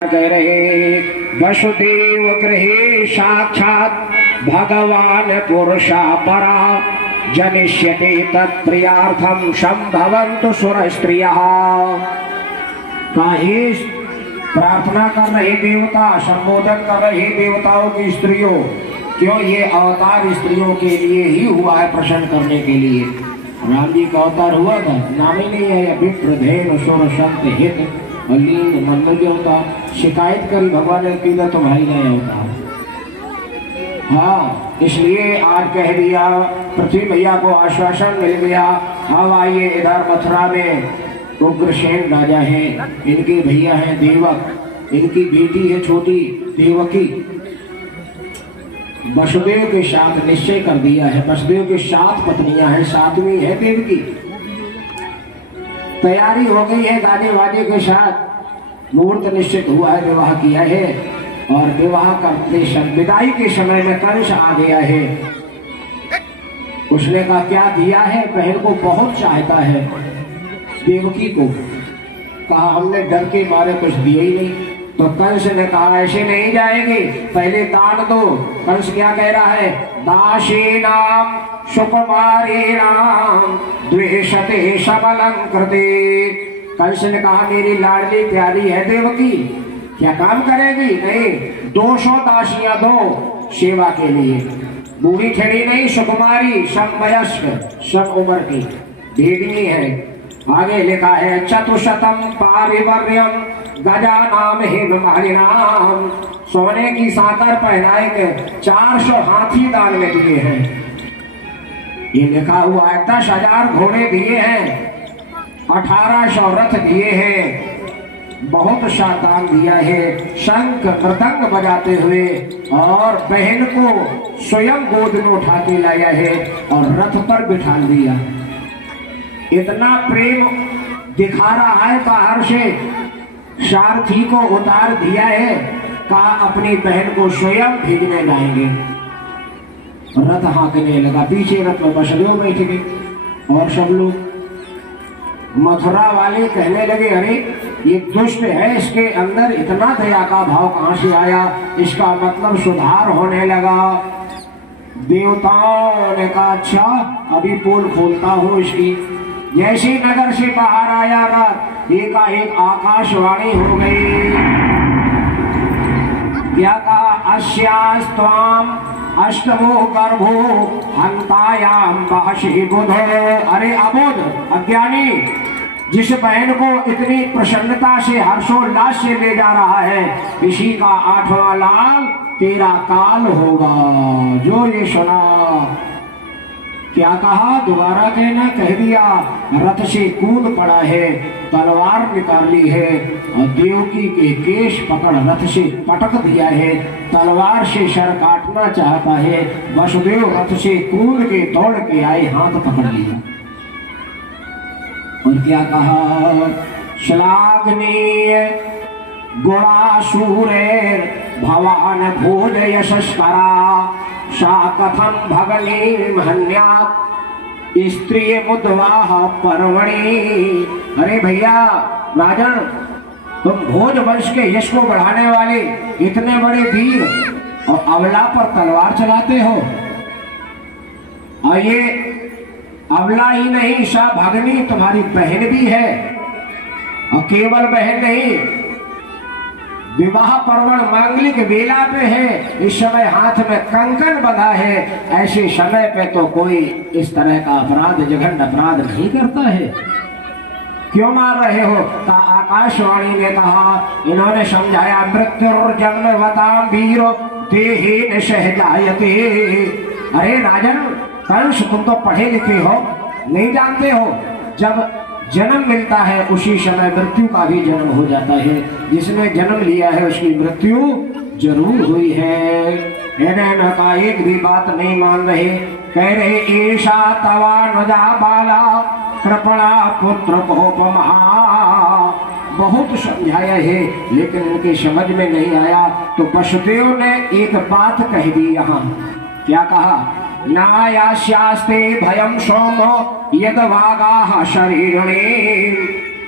कह रहे वसुदेव गृहे साक्षात भगवान पुरुषा परा जनिष्यते तत्प्रियार्थम संभवन्तु सुर स्त्रियः। प्रार्थना कर रहे देवता, संबोधन कर रहे देवताओं की स्त्रियों, क्यों ये अवतार स्त्रियों के लिए ही हुआ है, प्रसन्न करने के लिए। राम जी का अवतार हुआ था, नाम ही नहीं है विप्र धेनु सुर संत हित लीन मंदिर देवता। शिकायत करी भगवान ने की तो भाई नहीं होता। हाँ, इसलिए आज कह दिया, पृथ्वी भैया को आश्वासन मिल गया। अब आइए इधर मथुरा में उग्रसेन राजा हैं, इनके भैया हैं देवक, इनकी बेटी है छोटी देवकी। वसुदेव के साथ निश्चय कर दिया है। वसुदेव के 7 पत्नियां हैं, 7वीं है देवकी। तैयारी हो गई है गाने वाजे के साथ, मुहूर्त निश्चित हुआ है, विवाह किया है। और विवाह करते समय विदाई के समय में कंस आ गया है। उसने कहा क्या दिया है, बहन को बहुत चाहता है देवकी को। कहा हमने डर के मारे कुछ दिए ही नहीं। तो कंस ने कहा ऐसे नहीं जाएंगे, पहले दान दो। कंस क्या कह रहा है, दासीनाम सुकुमारीणाम द्वेषते सबलं कृते। कंस ने कहा मेरी लाडली प्यारी है देवकी, क्या काम करेगी? नहीं, 200 दासियां दो सेवा के लिए, बूढ़ी ठेड़ी नहीं, सुकुमारी, समवयस्क, सब उम्र की भेड़नी है। आगे लिखा है चतुशतम पारिवर्यम गजानाम हिममालिनाम, सोने की साकर पहनाए के 400 हाथी दान में दिए हैं। ये लिखा हुआ है 10,000 घोड़े दिए हैं, 1800 रथ दिए हैं, बहुत सा दान दिया है। शंख मृदंग बजाते हुए और बहन को स्वयं गोद में उठा के लाया है और रथ पर बिठा दिया। इतना प्रेम दिखा रहा है बाहर से, सारथी को उतार दिया है, कहा अपनी बहन को स्वयं भेजने जाएंगे। रथ हाँकने लगा, पीछे रथ में वसुदेव बैठ गए और सब लोग। मथुरा वाले कहने लगे अरे ये दुष्ट है, इसके अंदर इतना दया का भाव कहां से आया, इसका मतलब सुधार होने लगा। देवताओं ने कहा अच्छा अभी पोल खोलता हूं इसकी। जैसे नगर से बाहर आया रथ, एकाएक आकाशवाणी हो गई। क्या कहा, अस्यास्त्वाम अष्टमो गर्भो हंतायाम बाशी बुध। अरे अबोध अज्ञानी, जिस बहन को इतनी प्रसन्नता से हर्षोल्लास से ले जा रहा है, इसी का 8वां लाल तेरा काल होगा। जो ये सुना, क्या कहा, दोबारा कहना, कह दिया। रथ से कूद पड़ा है, तलवार निकाली है और देवकी के केश पकड़ रथ से पटक दिया है, तलवार से सर काटना चाहता है। वसुदेव रथ से कूद के दौड़ के आए, हाथ पकड़ लिया और क्या कहा, श्लाघनीय गुणासूरेर भवान भोज यशस्करा सा कथम भगनी हन्यात् स्त्री मुद्वाह पर्वणि। अरे भैया राजन, तुम भोज वंश के यश को बढ़ाने वाले इतने बड़े वीर और अबला पर तलवार चलाते हो। और ये अबला ही नहीं, सा भगनी तुम्हारी बहन भी है, और केवल बहन नहीं, विवाह पर्वण मांगलिक बेला पे है, इस समय हाथ में कंकन बंधा है। ऐसे समय पे तो कोई इस तरह का अपराध, जघन्य अपराध नहीं करता है। क्यों मार रहे हो? आकाशवाणी ने कहा, इन्होंने समझाया मृत्युर्जन्मवतां वीरो देहेन सहजायते। अरे राजन कंस, तुम तो पढ़े लिखे हो, नहीं जानते हो, जब जन्म मिलता है उसी समय मृत्यु का भी जन्म हो जाता है। जिसने जन्म लिया है उसकी मृत्यु जरूर हुई है। इन्हें का एक भी बात नहीं मान रहे, कह रहे ऐसा तवा नजा बाला कृपणा पुत्र कोपमा। बहुत समझाया है लेकिन उनकी समझ में नहीं आया। तो वसुदेव ने एक बात कह दी यहाँ, क्या कहा, नायास्यास्ते भयं सोमो यद वागाः शरीरणे।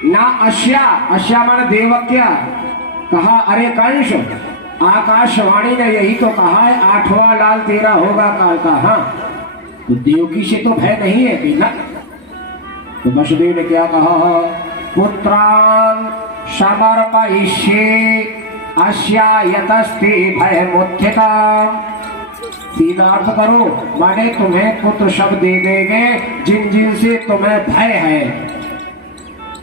ना अश्या, अश्या माने देवक्या, कहा अरे कंस, आकाशवाणी ने यही तो कहा है 8वां लाल तेरा होगा काल का। हाँ, तो देवकी से तो भय नहीं है कि ना। तो वसुदेव ने क्या कहा, पुत्रान समर्पयिष्ये अस्या यतस्ते भयमुत्थिता। सीधा अर्थ करो, माने तुम्हें पुत्र सब दे देंगे जिन जिन से तुम्हें भय है,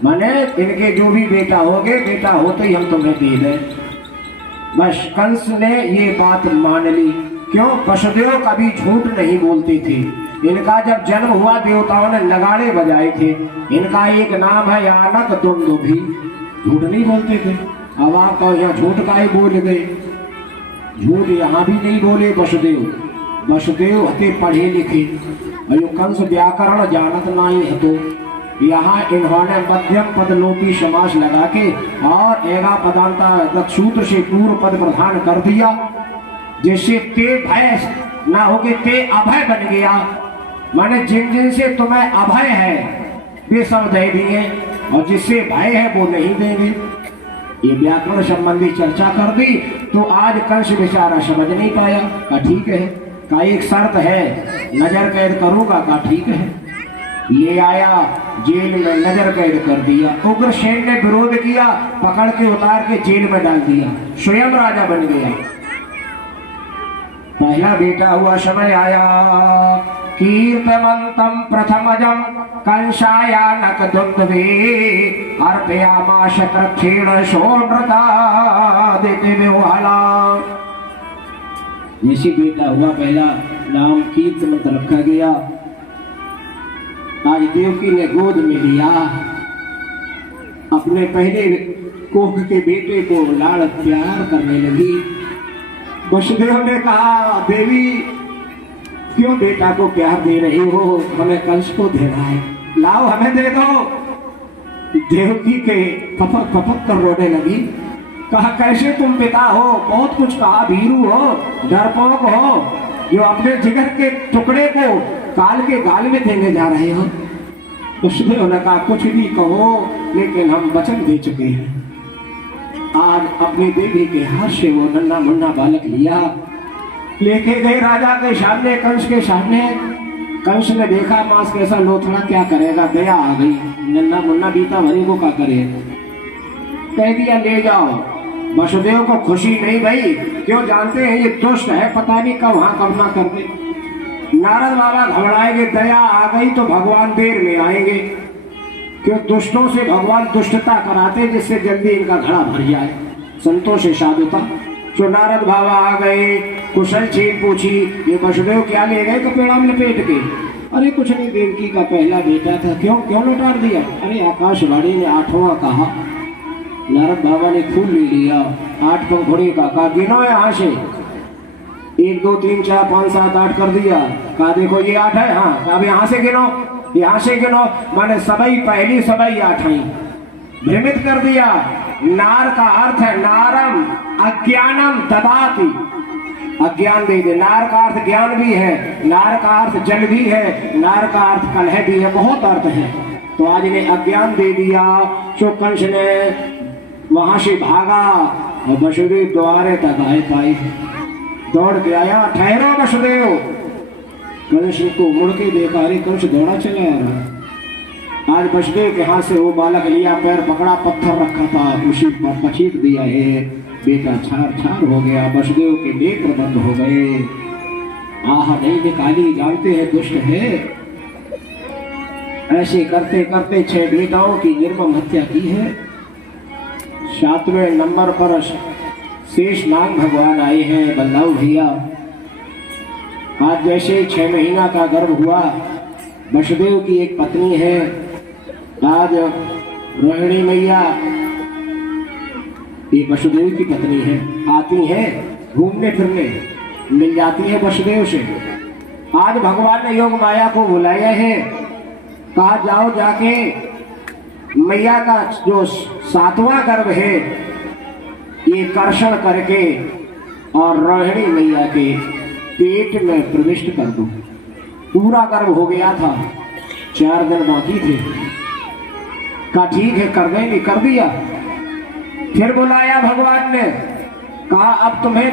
माने इनके जो भी बेटा होगे, बेटा होते ही हम तुम्हें दे दें। बस कंस ने ये बात मान ली। क्यों? वसुदेव कभी झूठ नहीं बोलते थे। इनका जब जन्म हुआ देवताओं ने नगाड़े बजाए थे। इनका एक नाम है यानक दुंदुभी, झूठ नहीं बोलते थे। अब आप तो यहाँ झूठ का ही बोल गए, झूठ यहाँ भी नहीं बोले वसुदेव। वसुदेव हते पढ़े लिखे, अयो कंस व्याकरण जानत नहीं है। तो यहाँ इन्होंने मध्यम पद लोपी समास लगा के और एगा पदांता सूत्र से पूर्व पद प्रधान कर दिया, जिससे ते भय ना होगे ते अभय बन गया। माने जिन जिन से तुम्हें अभय है वे सब दे दिए, और जिससे भय है वो नहीं देंगे। ये व्याकरण संबंधी चर्चा कर दी। तो आज कंस बेचारा समझ नहीं पाया। का ठीक है, का एक शर्त है, नजर कैद करूंगा। का ठीक है, ले आया, जेल में नजर कैद कर दिया। उग्रसेन ने विरोध किया, पकड़ के उतार के जेल में डाल दिया, स्वयं राजा बन गया। पहला बेटा हुआ समय आया, कीर्तमंतम प्रथमजम कंसायानक दुंदुभे अर्पयामास कृच्छेण सोनृता देते विह्वला। जैसे बेटा हुआ पहला, नाम कीर्तमंत रखा गया। आज देवकी ने गोद में लिया, अपने पहले कोख के बेटे को लाड़ प्यार करने लगी। वसुदेव ने कहा, देवी क्यों बेटा को प्यार दे रही हो, हमें कंस को देना है, लाओ हमें दे दो। देवकी के पपक पपक कर रोने लगी। कहा, कैसे तुम पिता हो, बहुत कुछ कहा, भीरू हो, डरपोक हो, जो अपने जिगर के टुकड़े को काल के गाल में देने जा रहे हो। वसुदेव ने कहा, कुछ भी कहो, लेकिन हम वचन दे चुके हैं। आज अपनी देवी के हाथ से वो नन्हा मुन्ना बालक लिया, लेके गए राजा के सामने, कंस के सामने। कंस ने देखा मांस कैसा लोथड़ा, क्या करेगा, दया आ गई। नन्हा मुन्ना बीता भरी को क्या करे, कह दिया ले जाओ। वसुदेव को खुशी नहीं भाई, क्यों? जानते हैं ये दुष्ट है, पता नहीं कब वहां कब ना कर दे। नारद बाबा घबराएंगे, दया आ गई तो भगवान देर में आएंगे। क्यों? दुष्टों से भगवान दुष्टता कराते, जिससे जल्दी इनका घड़ा भर जाए, संतों से साधुता। जो नारद बाबा आ गए, कुशल छीन पूछी, ये वसुदेव क्या ले गए कपेड़ा में लपेट के? अरे कुछ नहीं, देवकी का पहला बेटा था। क्यों क्यों लौटा दिया? अरे आकाशवाणी ने 8वां कहा। नारद बाबा ने खून ले लिया, 8 पंखुड़ी का। कहा गिनो यहाँ से, 1 2 3 4 5 7 8 कर दिया। कहा देखो ये 8 है। हाँ, अब यहाँ से गिनो, यहाँ से गिनो। माने सबई पहली सबई 8 ही भ्रमित कर दिया। नार का अर्थ है नारम अज्ञानम ददाति, अज्ञान दे दे। नार का अर्थ ज्ञान भी है, नार का अर्थ जल भी है, नार का अर्थ कलह भी है, बहुत अर्थ है। तो आज ने अज्ञान दे दिया। जो कंस ने वहां से भागा और वसुदेव द्वारे तक आए पाई, दौड़ के आया। ठहरो वसुदेव। कंस को मुड़ के देखा, अरे कंस दौड़ा चला आ रहा। आज वसुदेव के हाथ से वो बालक लिया, पैर पकड़ा, पत्थर रखा था, उसी पर पछीट दिया है। बेटा छार छार हो गया, वसुदेव के नेत्र बंद हो गए। आह नहीं निकाली, जानते हैं दुष्ट है। ऐसे करते करते 6 बेटाओं की निर्मम हत्या की है। 7वें नंबर पर शेष नाग भगवान आए हैं, बल्लाऊ भैया। आज जैसे 6 महीना का गर्भ हुआ, वसुदेव की एक पत्नी है, आज रोहिणी मैया, ये वसुदेव की पत्नी है, आती है घूमने फिरने, मिल जाती है वसुदेव से। आज भगवान ने योग माया को बुलाया है, कहा जाओ जाके मैया का जो 7वां गर्भ है ये कर्षण करके और रोहिणी मैया के पेट में प्रविष्ट कर दो। पूरा गर्भ हो गया था, 4 दिन बाकी थे। कहा ठीक है कर देंगे, कर दिया। फिर बुलाया भगवान ने, कहा अब तुम्हें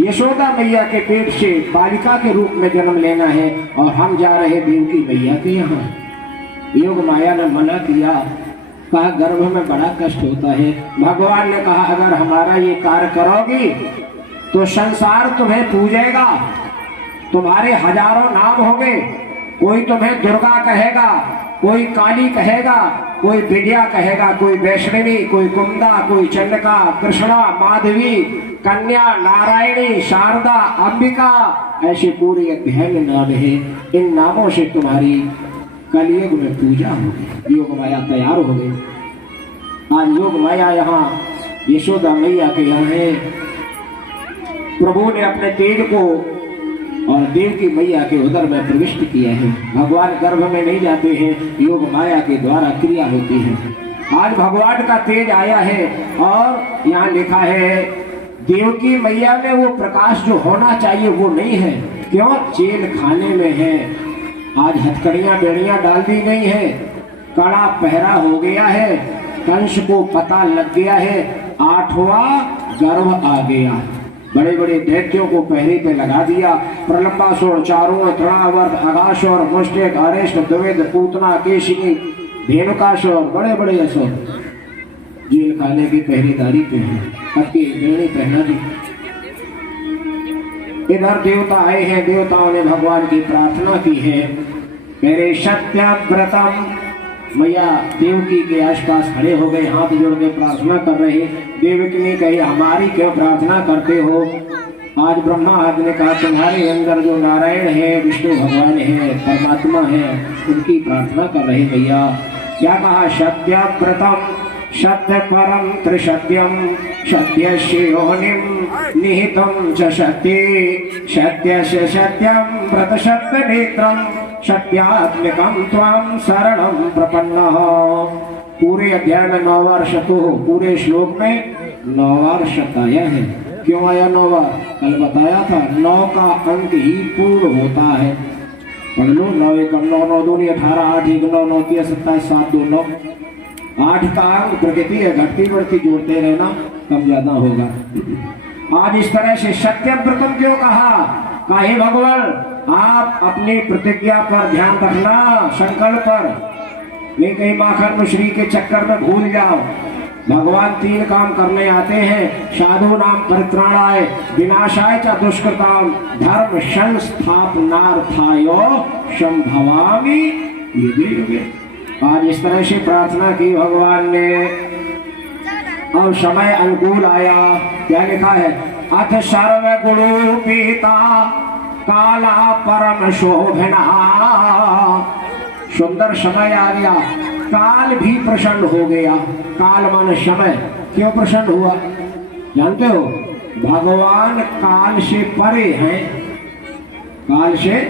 यशोदा मैया के पेट से बालिका के रूप में जन्म लेना है और हम जा रहे देवकी मैया के यहाँ। योग माया ने मना किया, कहा गर्भ में बड़ा कष्ट होता है। भगवान ने कहा अगर हमारा ये कार्य करोगी तो संसार तुम्हें पूजेगा, तुम्हारे हजारों नाम होंगे, कोई तुम्हें दुर्गा कहेगा, कोई काली कहेगा, कोई विद्या कहेगा, कोई वैष्णवी, कोई कुंदा, कोई चंडका, कृष्णा, माधवी, कन्या, नारायणी, शारदा, अंबिका, ऐसे पूरे अध्याय में नाम है। इन नामों से तुम्हारी कलयुग में पूजा होगी। योग माया तैयार हो गई। आज योग माया यहाँ यशोदा मैया के यहाँ है। प्रभु ने अपने तेज को और देवकी मैया के उदर में प्रविष्ट किया है। भगवान गर्भ में नहीं जाते हैं, योग माया के द्वारा क्रिया होती है। आज भगवान का तेज आया है और यहाँ लिखा है देवकी मैया में वो प्रकाश जो होना चाहिए वो नहीं है। क्यों? जेल खाने में है। आज हथकड़ियां बेड़ियां डाल दी गई है, कड़ा पहरा हो गया है, कंस को पता लग गया है, 8वां गर्भ आ गया। बड़े बड़े दैत्यों को पहरे पे लगा दिया। प्रलंबासुर, चारों, तृणावर्त, अगासुर, मुष्टिक, अरिष्ट, द्विविद, पूतना, केशिनी, धेनुकासुर, बड़े बड़े असुर जेल खाने की पहरेदारी पे है। पति बेड़ी पहना दी। इधर देवता आए हैं, देवताओं ने भगवान की प्रार्थना की है। मेरे सत्यव्रतम मैया देवकी के आसपास खड़े हो गए, हाथ जोड़ के प्रार्थना कर रहे। देवकी ने कही हमारी क्यों प्रार्थना करते हो? आज ब्रह्मा आदि ने कहा तुम्हारे अंदर जो नारायण है, विष्णु भगवान है, परमात्मा है, उनकी प्रार्थना कर रहे भैया। क्या कहा? सत्यव्रतम सत्य परम त्रिसत्यम सत्यस्य योनिम निहितम च सत्ये सत्यस्य सत्यम व्रत सत्य नेत्रम सत्यात्मकम त्वाम शरणम प्रपन्नः। पूरे अध्याय में 9 बार शतु हो, पूरे श्लोक में 9 बार शत आया है। क्यों आया 9 बार? कल बताया था 9 का अंक ही पूर्ण होता है। पढ़ लो 9 1 9 9 2 18 8 1 9 9 3 27 7 2 9। 8 का अंक प्रकृति है, घटती बढ़ती जोड़ते रहना, कम ज्यादा होगा। आज इस तरह से सत्यव्रतम क्यों कहा? काहे भगवान आप अपनी प्रतिज्ञा पर ध्यान रखना, संकल्प पर नहीं कहीं माखन मिश्री के चक्कर में भूल जाओ। भगवान 3 काम करने आते हैं। साधु नाम परित्राणाय विनाशाय च दुष्कृताम धर्म संस्थापनार्थाय संभवामि युगे युगे। आज इस तरह से प्रार्थना की भगवान ने। अब समय अनुकूल आया। क्या लिखा है? अथ सर्व गुणोपीता काला परम शोभना। सुंदर समय आ गया, काल भी प्रसन्न हो गया। काल माने समय। क्यों प्रसन्न हुआ? जानते हो? भगवान काल से परे हैं, काल से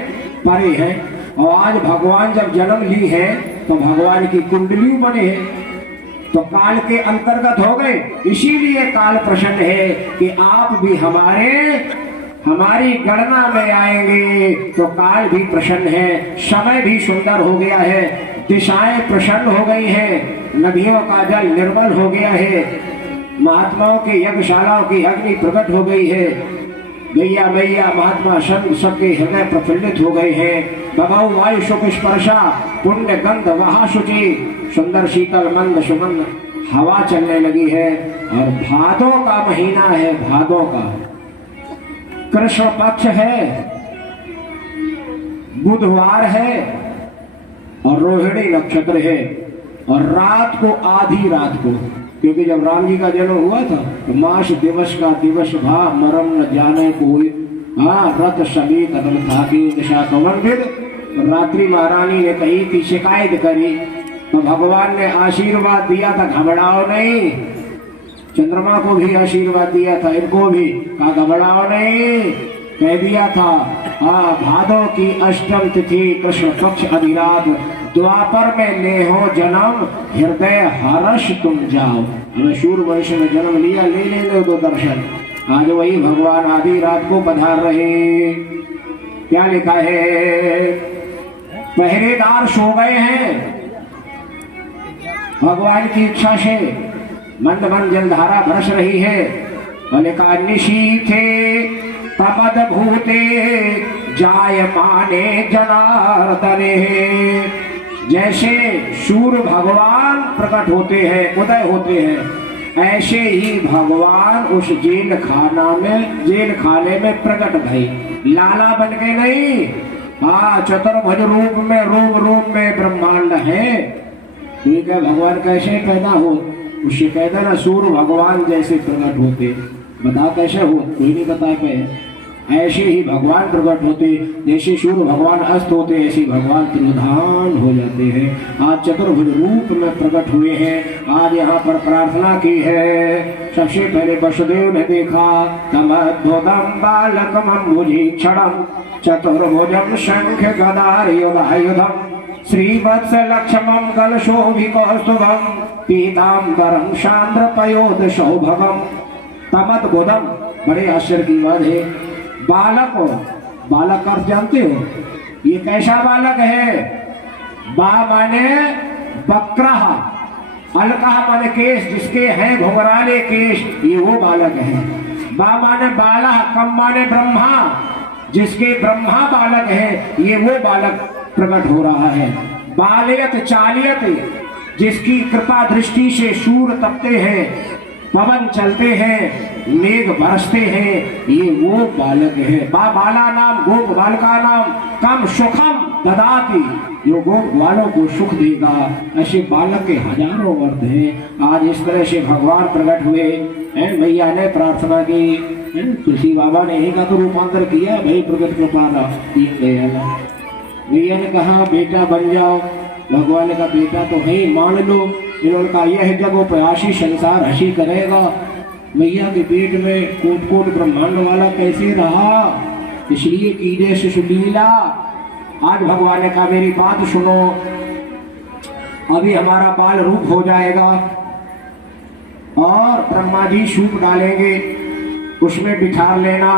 परे हैं। और आज भगवान जब जन्म ली है तो भगवान की कुंडली बने हैं, तो काल के अंतर्गत हो गए। इसीलिए काल प्रसन्न है कि आप भी हमारी गणना में आएंगे। तो काल भी प्रसन्न है, समय भी सुंदर हो गया है, दिशाएं प्रसन्न हो गई हैं, नदियों का जल निर्मल हो गया है, महात्माओं के यज्ञशालाओं की अग्नि प्रकट हो गई है। गैया मैया महात्मा संत सबके हृदय प्रफुल्लित हो गए हैं। बभाऊ वायु सुख स्पर्शा पुण्य गंध वहा शुचि, सुंदर शीतल मंद सुगंध हवा चलने लगी है। और भादों का महीना है, भादों का कृष्ण पक्ष है, बुधवार है और रोहिणी नक्षत्र है। और रात को आधी रात को, क्योंकि जब राम जी का जन्म हुआ था तो मास दिवस का दिवस भा मरम न जाने कोई। हाँ, रत सभी कदम था कि दिशा कवन विद। रात्रि महारानी ने कही थी, शिकायत करी तो भगवान ने आशीर्वाद दिया था, घबराओ नहीं। चंद्रमा को भी आशीर्वाद दिया था, इनको भी कहा घबराओ नहीं, कह दिया था। हाँ, भादों की अष्टम तिथि कृष्ण पक्ष अधिरात द्वापर में ले हो जन्म हृदय हर्ष तुम जाओ। हमें शूर वंश में जन्म लिया, ले लो दो दर्शन। आज वही भगवान आधी रात को पधार रहे। क्या लिखा है? पहरेदार सो गए हैं भगवान की इच्छा से। मंद मंद जलधारा बरस रही है। बोले का निशीथे तमद भूते जायमाने जनार्दने। जैसे सूर्य भगवान प्रकट होते हैं, उदय होते हैं, ऐसे ही भगवान उस जेल खाने में प्रकट भई। लाला बन के नहीं, हाँ चतुर्भुज रूप में, रूप में ब्रह्मांड है। ठीक है, भगवान कैसे पैदा हो? उससे कहते ना सूर्य भगवान जैसे प्रकट होते। बता कैसे हो? कोई नहीं बता पाए। ऐसे ही भगवान प्रकट होते, जैसे सूर्य भगवान अस्त होते ऐसे भगवान तिरोधान हो जाते हैं। आज चतुर्भुज रूप में प्रकट हुए हैं। आज यहाँ पर प्रार्थना की है। सबसे पहले वसुदेव ने देखा तमद्भुतम बालकमं भुजीक्षणं चतुर्भुजं शंख गदायुधम श्रीवत्स लक्ष्मं कलशोभिकौस्तुभं पीताम्बरं शांद्रपयोध सौभगम। तमद्भुतम, बड़े आश्चर्य की बात है। बालक हो, बालक अर्थ जानते हो? ये कैसा बालक है? बा माने बकरा, अलका माने केश, जिसके हैं घुंघराले केश, ये वो बालक है। बा माने बाला, कम माने ब्रह्मा, जिसके ब्रह्मा बालक है, ये वो बालक प्रकट हो रहा है। बालयत चालियत, जिसकी कृपा दृष्टि से सूर्य तपते हैं, पवन चलते हैं, मेघ बरसते हैं, ये वो बालक है। बाला नाम गोप बालका नाम कम सुखम ददाती, जो गोप वालों को सुख देगा। ऐसे बालक के हजारों अर्थ हैं। आज इस तरह से भगवान प्रकट हुए हैं। मैया ने प्रार्थना की, तुलसी बाबा ने एक का रूपांतर किया, भाई प्रकट कृपाना मैया ने कहा बेटा बन जाओ। भगवान का बेटा तो है, मान लो। इन्होंने कहा यह जब वो प्रयासी संसार हंसी करेगा, मैया के पेट में कोट कोट ब्रह्मांड वाला कैसे रहा, इसलिए कीजे से सुलीला। आज भगवान ने कहा मेरी बात सुनो, अभी हमारा बाल रूप हो जाएगा और ब्रह्मा जी सूप डालेंगे, उसमें बिठा लेना।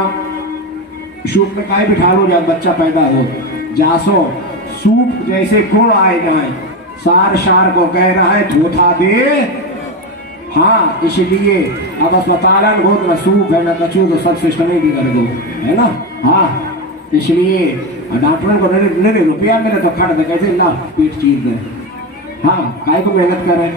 सूप में काय बिठा लो जब बच्चा पैदा हो, जासो सूप जैसे गुण आए जाए। सार सार को कह रहा है धोथा दे, हाँ इसलिए अब अस्पताल न सूप है न कछू, तो सब सिस्टम ही भी कर दो, है ना। हाँ इसलिए डॉक्टर को नहीं रुपया मेरे तो खड़ दे, कैसे ला पेट चीर दे। हाँ काय को मेहनत करे।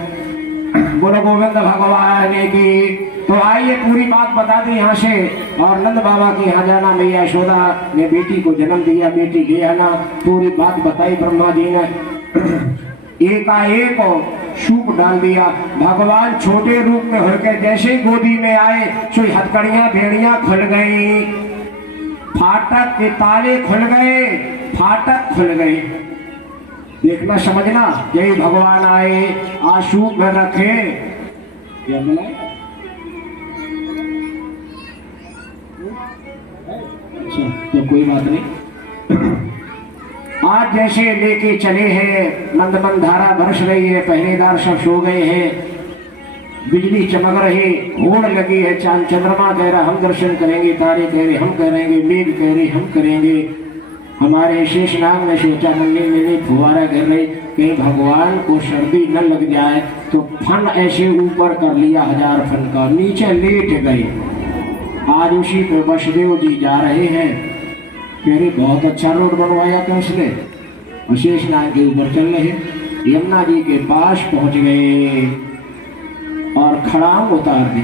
बोलो गोविंद भगवान की। तो आइए पूरी बात बता दी यहाँ से। और नंद बाबा के यहाँ जाना, मैया यशोदा ने बेटी को जन्म दिया, बेटी ले आना, पूरी बात बताई ब्रह्मा जी ने। एकाएक सूप डाल दिया। भगवान छोटे रूप में होकर जैसे ही गोदी में आए, सो हथकड़ियां भेड़ियां खुल गई, फाटक के ताले खुल गए, फाटक खुल गए। देखना समझना, यही भगवान आए, आज सूप में रखे। क्या बोला? अच्छा तो कोई बात नहीं। आज जैसे लेके चले हैं, मंदमंद धारा बरस रही है, पहरेदार सब सो गए हैं, बिजली चमक रही, होड़ लगी है, चांद चंद्रमा कह रहा हम दर्शन करेंगे, तारे कह रहे हम करेंगे, मेघ कह रहे हम करेंगे। हमारे शेषनाग ने सोचा नन्ही मिली फुहारा कर रही, कहीं भगवान को सर्दी न लग जाए, तो फन ऐसे ऊपर कर लिया 1000 फन का, नीचे लेट गए। आज उसी पे वसुदेव जी जा रहे हैं। कह बहुत अच्छा रोड बनवाया था उसने। विशेष नाग के ऊपर चल रहे, यमुना जी के पास पहुंच गए और खड़ाऊ उतार दी।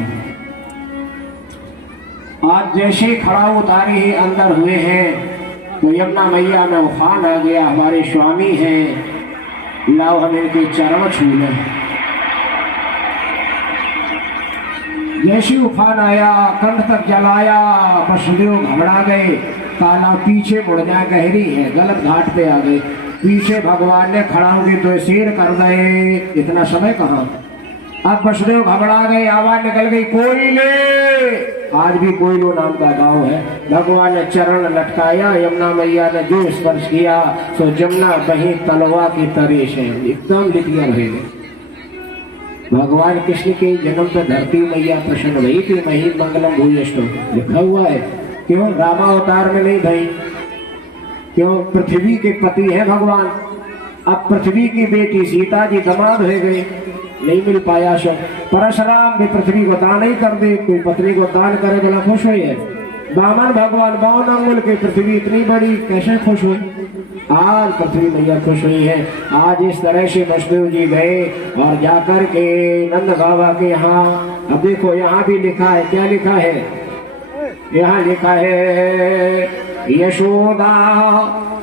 आज जैसे खड़ाऊ उतारे ही अंदर हुए हैं, तो यमुना मैया में उफान आ गया। हमारे स्वामी हैं, लाओ हम इनके चरण छू लें। जैसे उफान आया, कंठ तक जलाया, वसुदेव घबरा गए। ताला पीछे मुड़ जाए, गहरी है, गलत घाट पे आ गए। पीछे भगवान ने खड़ा होगी तो शेर कर दे, इतना समय कहाँ। अब वसुदेव घबरा गए, आवाज निकल गई कोयले। आज भी कोयलो नाम का गांव है। भगवान ने चरण लटकाया, यमुना मैया ने जो स्पर्श किया, तो जमुना बही तलवा की तरेश है, एकदम लिखिया रहेगा। भगवान कृष्ण के जन्म पर धरती मैया प्रसन्न भई थी, मही मंगलम भूयष्टो लिखा हुआ है। क्यों रामावतार में नहीं भाई? क्यों? पृथ्वी के पति है भगवान। अब पृथ्वी की बेटी सीता जी दामाद हो गई, नहीं मिल पाया। सो परशुराम भी पृथ्वी को दान ही कर दे, कोई पत्नी को दान करे तो खुश हुई है। बामन भगवान 52 अंगुल की पृथ्वी इतनी बड़ी कैसे खुश हुई? आज पृथ्वी मैया खुश हुई है। आज इस तरह से वसुदेव जी गए और जाकर के नंद बाबा के यहाँ, अब देखो यहाँ भी लिखा है, क्या लिखा है? यहाँ लिखा है यशोदा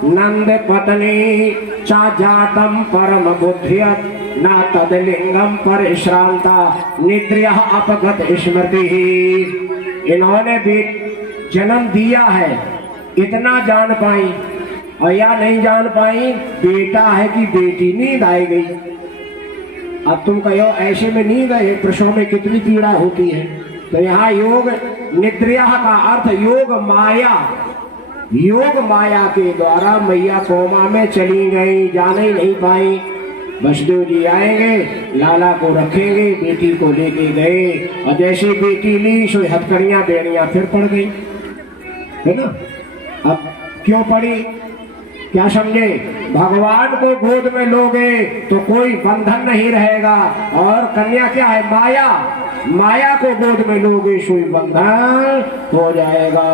नंद पत्नी चा जातम परम बुद्धियत न तदलिंगम परिश्रांता निद्रिया अपगत स्मृति। इन्होंने भी जन्म दिया है, इतना जान पाई और या नहीं जान पाई बेटा है कि बेटी, नींद आई गई। अब तुम कहो ऐसे में नींद है, प्रसव में कितनी पीड़ा होती है। तो यहाँ योग निद्रिया का अर्थ योग माया, योग माया के द्वारा मैया कोमा में चली गई, जाने ही नहीं पाई। वसुदेव जी आएंगे, लाला को रखेंगे, बेटी को लेके गए और जैसे बेटी ली सो हथकड़ियां बेड़ियां फिर पड़ गई, है ना। अब क्यों पड़ी, क्या समझे? भगवान को गोद में लोगे तो कोई बंधन नहीं रहेगा। और कन्या क्या है? माया, माया को गोद में लोगे सोई बंधन हो जाएगा।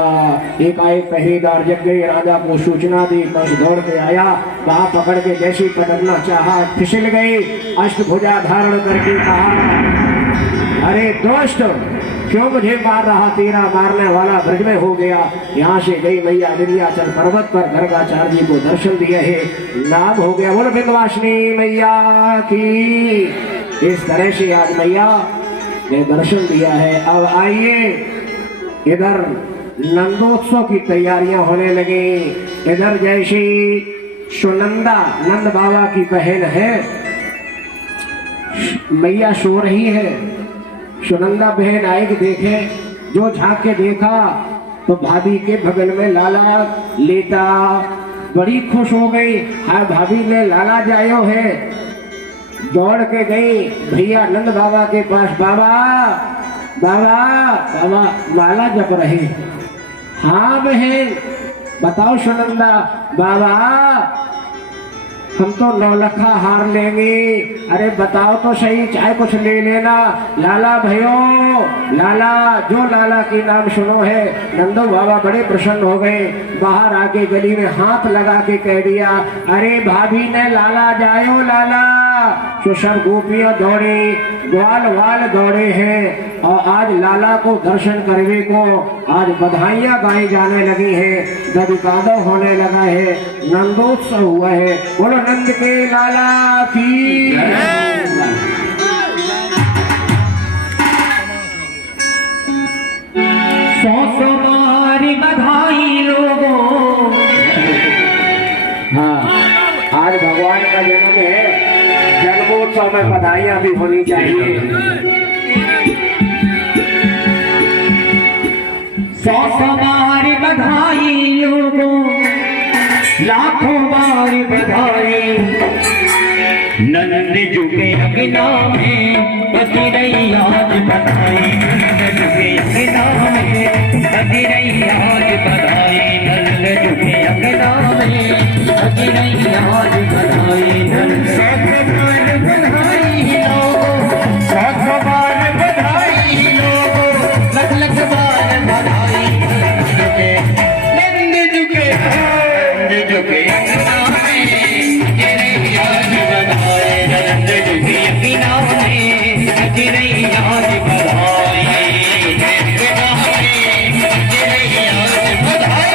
एकाएक पहरेदार जग गए, राजा को सूचना दी, बस दौड़ के आया, वहां पकड़ के जैसे पटकना चाहा फिसल गए। अष्टभुजा धारण करके कहा, अरे दोस्त क्यों मुझे मार रहा? तेरा मारने वाला ब्रज में हो गया। यहाँ से गई मैया विंध्याचल पर्वत पर गर्गाचार्य जी को दर्शन दिए है, नाम हो गया बोलो विंध्यवासिनी मैया की। इस तरह से आज मैया ने दर्शन दिया है। अब आइए, इधर नंदोत्सव की तैयारियां होने लगी। इधर जैसी सुनंदा नंद बाबा की बहन है, मैया सो रही है। सुनंदा बहन आई कि देखे, जो झांक के देखा तो भाभी के बगल में लाला लेटा, बड़ी खुश हो गई। हाँ भाभी ने लाला जायो है, दौड़ के गई भैया नंद बाबा के पास, बाबा बाबा बाबा माला जप रहे। हाँ बहन बताओ सुनंदा। बाबा हम तो 9 लखा हार लेंगे। अरे बताओ तो सही, चाहे कुछ ले लेना। लाला भयो, लाला, जो लाला की नाम सुनो है। नंदो बाबा बड़े प्रसन्न हो गए, बाहर आके गली में हाथ लगा के कह दिया, अरे भाभी ने लाला जायो लाला। तो सब गोपियां दौड़े, ग्वाल वाल दौड़े हैं और आज लाला को दर्शन करने को आज बधाइयां गाई जाने लगी है, दधिकादव होने लगा है, नंदोत्सव हुआ है। बोलो नंद के लाला की। सौ मारी बधाई लोगों। हाँ, आज भगवान का जन्म है, जन्मोत्सव में बधाइयां भी होनी चाहिए। 100 बार बधाई लोगों, लाखों बार बधाई। नंद जुगे अगना में बजी रही आज बधाई। नंद जुगे अगना में बजी रही आज बधाई। नंद जुगे अगना में बजी रही आज बधाई। नंद 100 बार बधाई लोगों, 100 बार बधाई लोगों, लख लख बार बधाई। नंद जुगे नंद जुगे अगना में बजी रही आज बधाई। नंद जुगे अगना में बजी रही आज बधाई। बधाई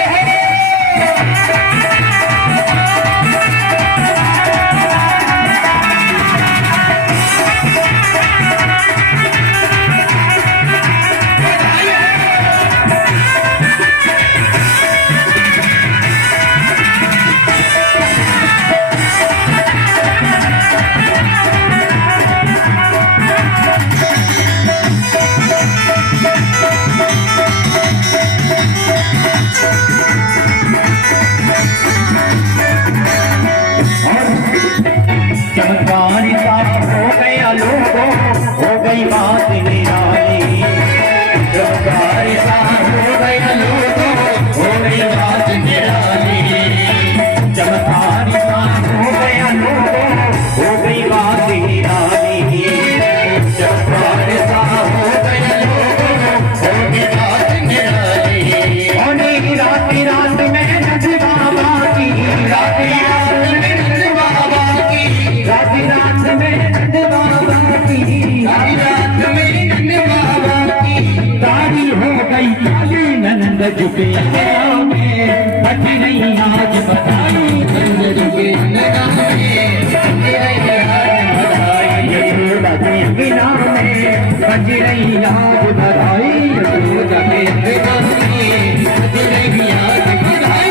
गई काली नंद झुके अंगना में बज रही आज बधाई नंद झुके अंगना में बज रही आज बधाई यशोदा के अंगना में बज रही आज बधाई यशोदा के अंगना में बज रही आज बधाई।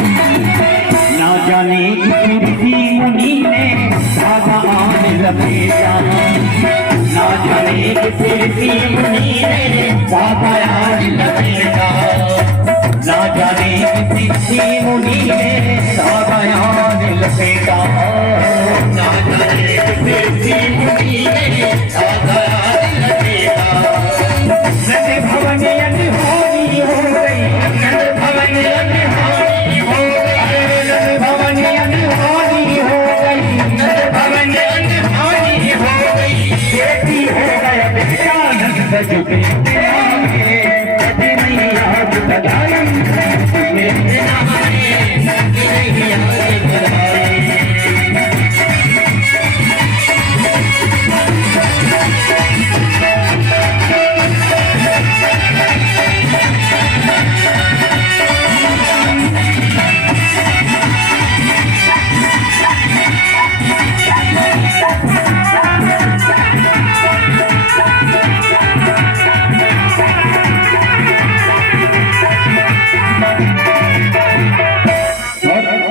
ना जाने किसी मुनि ने बाबा आज लपेटा ना जाने किसी मुनि ने बाबा आज लपेटा ना जाने किसी मुनि ने बाबा आज लपेटा नंद भवन अनहोनी हो गई नंद भवन अनहोनी हो गई नंद भवन अनहोनी हो गई नंद भवन अनहोनी हो गई बेटी हो गया बेटा नंद झुके अंगना में बज रही आज बधाई मेरे नाम में बज रही आज बधाई।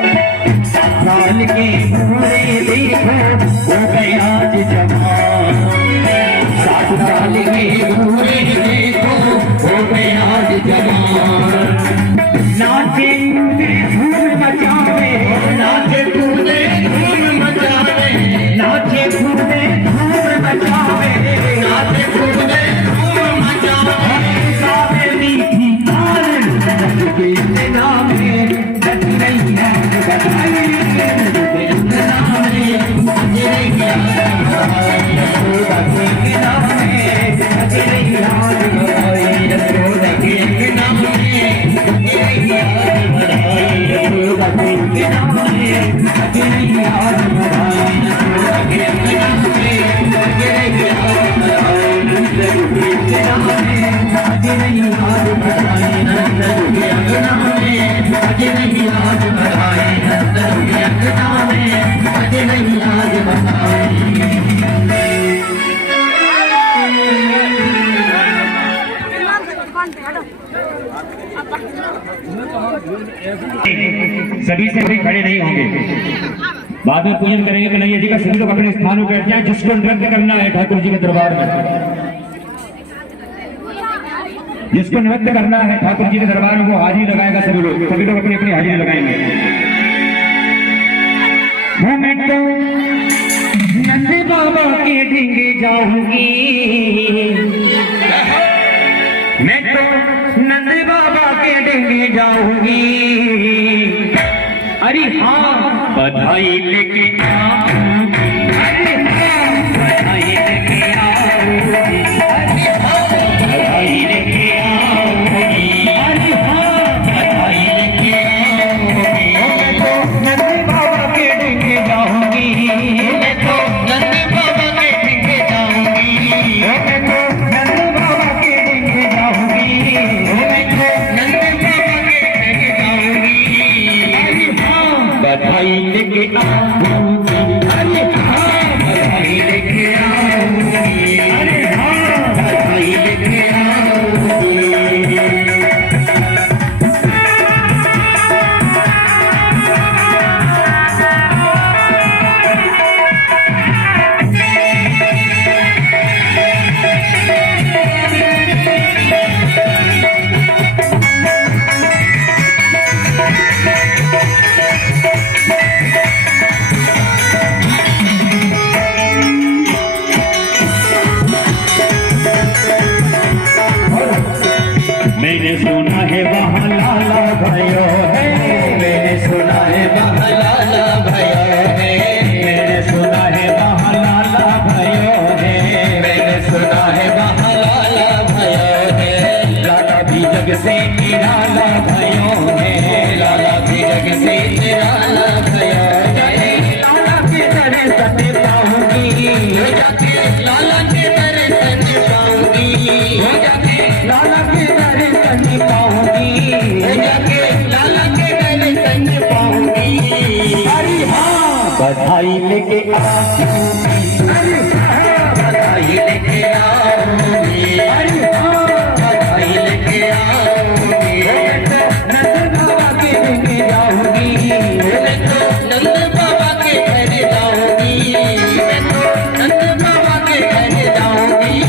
साल के पूरे देखो हो गए आज जवान 60 साल के पूरे देखो हो गए आज जवान नाचे धूम मचावे नाचे कूदे धूम मचावे नाचे कूदे धूम मचावे नाचे कूदे धूम मचावे गावे मीठी तान के नाम में बज रही है बधाई सभी से भी खड़े नहीं होंगे बाद में पूजन करेंगे कन्हैया जी का। सभी लोग अपने स्थान पर बैठ जाए। जिसको नृत्य करना है ठाकुर जी के दरबार में जिसको नृत्य करना है ठाकुर जी के दरबार में वो हाजिरी लगाएगा। सभी लोग अपनी अपनी हाजिरी लगाएंगे। मैं तो नंद बाबा के ढींगे जाऊंगी मैं तो नंद बाबा के ढींगे जाऊंगी अरे हाँ बधाई लेके आऊंगी अरे हाँ बधाई लेके आऊंगी अरे हाँ बधाई लेके आऊंगी अरे हाँ बधाई लेके आऊंगी मैं तो नंद बाबा के ढींगे जाऊंगी मैं तो नंद बाबा के ढींगे जाऊंगी मैं तो नंद बाबा के ढींगे जाऊंगी मैं तो नंद बाबा के ढींगे जाऊंगी बधाई लेके आऊंगी अरे हाँ बधाई लेके आऊंगी अरे हाँ बधाई लेके आऊंगी। बधाई लेके आऊंगी, बधाई लेके आऊंगी, बधाई लेके आऊंगी, नंद बाबा के घर जाऊंगी, नंद बाबा के घर जाऊंगी, नंद बाबा के घर जाऊंगी,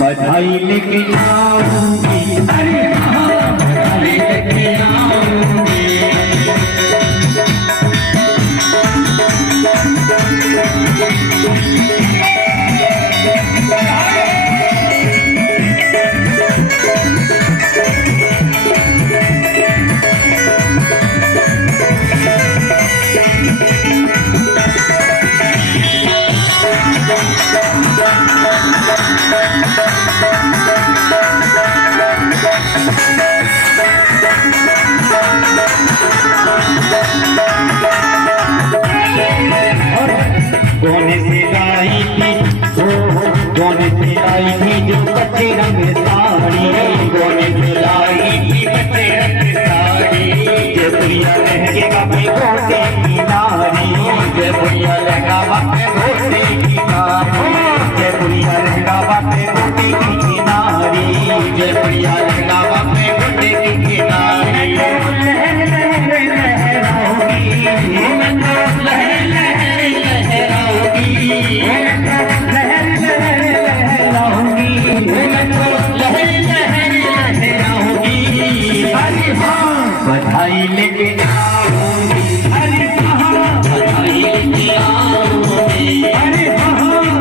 बधाई लेके आऊंगी, बधाई लेके आऊंगी। कौन सिलाई थी कौन सिलाई थी जो कच्चे रंग साड़ी, कौन सिलाई थी कच्चे रंग साड़ी, जयपुरिया लहंगे बापे घोटे की नारी, जयपुरिया लहंगा बापे घोटे की नारी, जयपुरिया लहंगा बापे घोटे की नारी, जयपुरिया लहंगा बापे घोटे की नारी। बधाई लेके आऊंगी, बधाई लेके आऊंगी,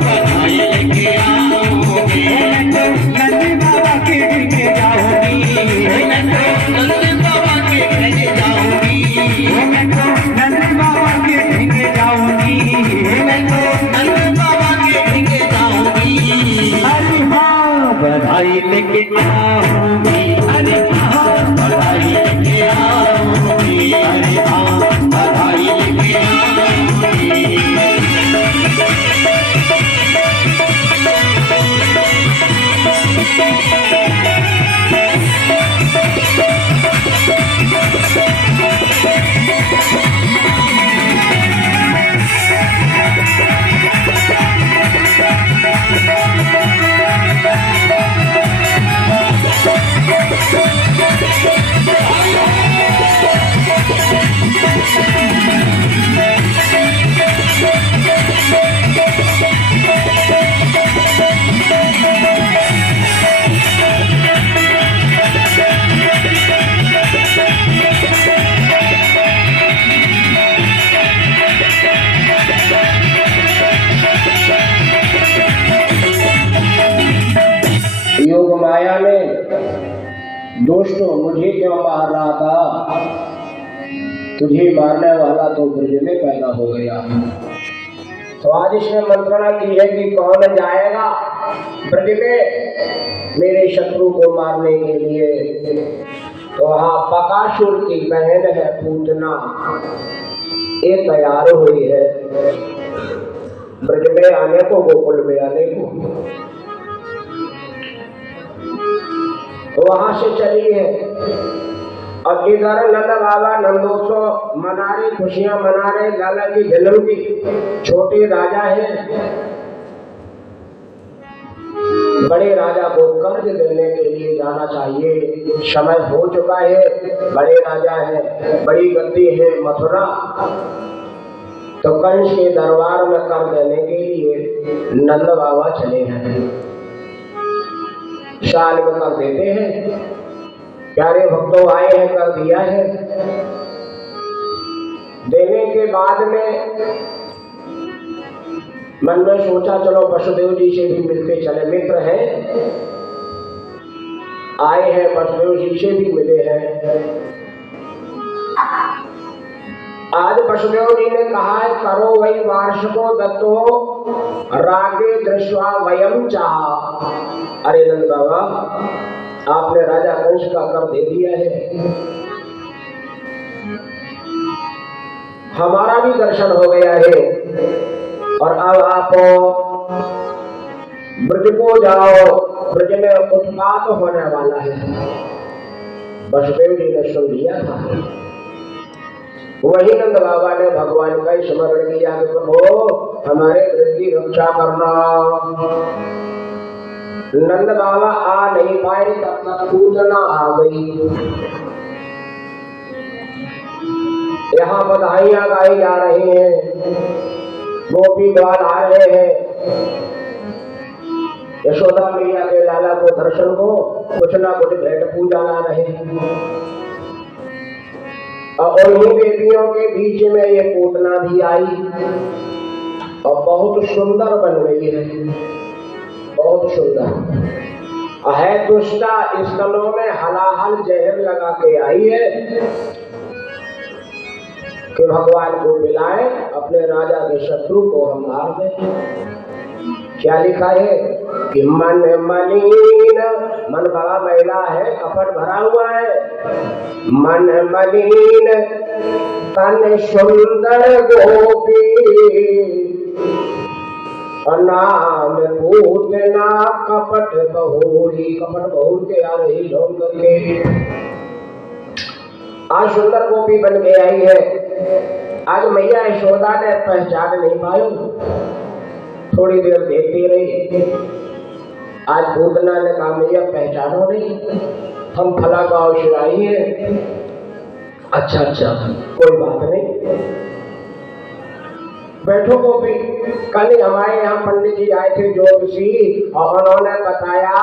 बधाई लेके आऊंगी, नंद बाबा के घर जाऊंगी, नंद बाबा के घर जाऊंगी, नंद बाबा के घर जाऊंगी, नंद बाबा के घर जाऊंगी। अरे हाँ बधाई लेके आऊंगी, अरे हाँ बधाई लेके आऊंगी, अरे हाँ बधाई लेके आऊंगी। योग माया में दोस्तों मुझे क्यों मार रहा था, तुझे मारने वाला तो ब्रज में पैदा हो गया। तो आज इसने मंत्रणा की है कि कौन जाएगा ब्रज में मेरे शत्रु को मारने के लिए। तो वहाँ बकासुर की बहन है पूतना, ये तैयार हुई है ब्रज में आने को, गोकुल में आने को। वहां से चली है और इधर नंद बाबा नंदोत्सव मना रहे, खुशियां मना रहे, लाला की जन्म की। छोटे राजा है, बड़े राजा को कर्ज देने के लिए जाना चाहिए, समय हो चुका है। बड़े राजा है, बड़ी गद्दी है मथुरा, तो कंस के दरबार में कर देने के लिए नंद बाबा चले हैं। साल में कर देते हैं, प्यारे भक्तों आए हैं, कर दिया है। देने के बाद में मन में सोचा चलो वसुदेव जी से भी मिलते चले, मित्र हैं, आए हैं, वसुदेव जी से भी मिले हैं। आज वसुदेव जी ने कहा है करो वही वार्षिको दत्तो रागे दृश्वा वयम चाह। अरे नंद बाबा, आपने राजा कंस का कर दे दिया है, हमारा भी दर्शन हो गया है, और अब आप ब्रज को जाओ, ब्रज में उत्पात होने वाला है। वसुदेव जी ने सुन लिया था। वही नंद बाबा ने भगवान का स्मरण किया कि प्रभु हमारे व्रत की रक्षा करना। नंद बाबा आ नहीं पाए तब तक पूतना आ गई। यहाँ बधाइयां गाई जा रही हैं, गोपी द्वार आ रहे हैं। यशोदा मैया के लाला को दर्शन को कुछ ना कुछ भेंट पूजा ला रहे हैं। और उन्हीं बेटियों के बीच में ये पूतना भी आई और बहुत सुंदर बन गई है, बहुत सुंदर है। दुष्टा स्थलों में हलाहल जहर लगा के आई है कि भगवान को मिलाए, अपने राजा के शत्रु को हम मार दें। क्या लिखा है कि मन मलिन, मन बड़ा मैला है, कपट भरा हुआ है। मन मलिन तन सुंदर गोपी, नाम पूतना कपट बहुरी। कपट बहुर के आ रही लोग करके आज सुंदर गोपी बन के आई है। आज मैया यशोदा ने पहचान नहीं पाई, थोड़ी देर देखती रही। आज पूतना ने कहा मैया पहचानो नहीं, हम फला गाँव से आई है। अच्छा अच्छा कोई बात नहीं, बैठो गोपी। कल हमारे यहाँ पंडित जी आए थे ज्योतिषी, और उन्होंने बताया,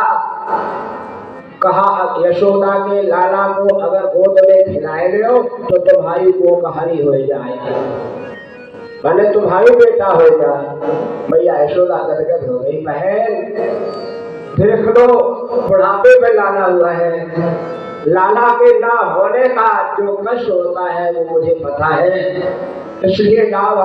कहा यशोदा के लाला को अगर गोद में खिलाए रहे हो तो तुम्हारी को कहारी हो जाए, मैंने तुम्हारी बेटा हो जाए। मैया यशोदा गदगद हो गई। बहन देख लो, बुढ़ापे में लाला हुआ है। लाला के ना होने का जो कष्ट होता है वो मुझे पता है, इसलिए गाँव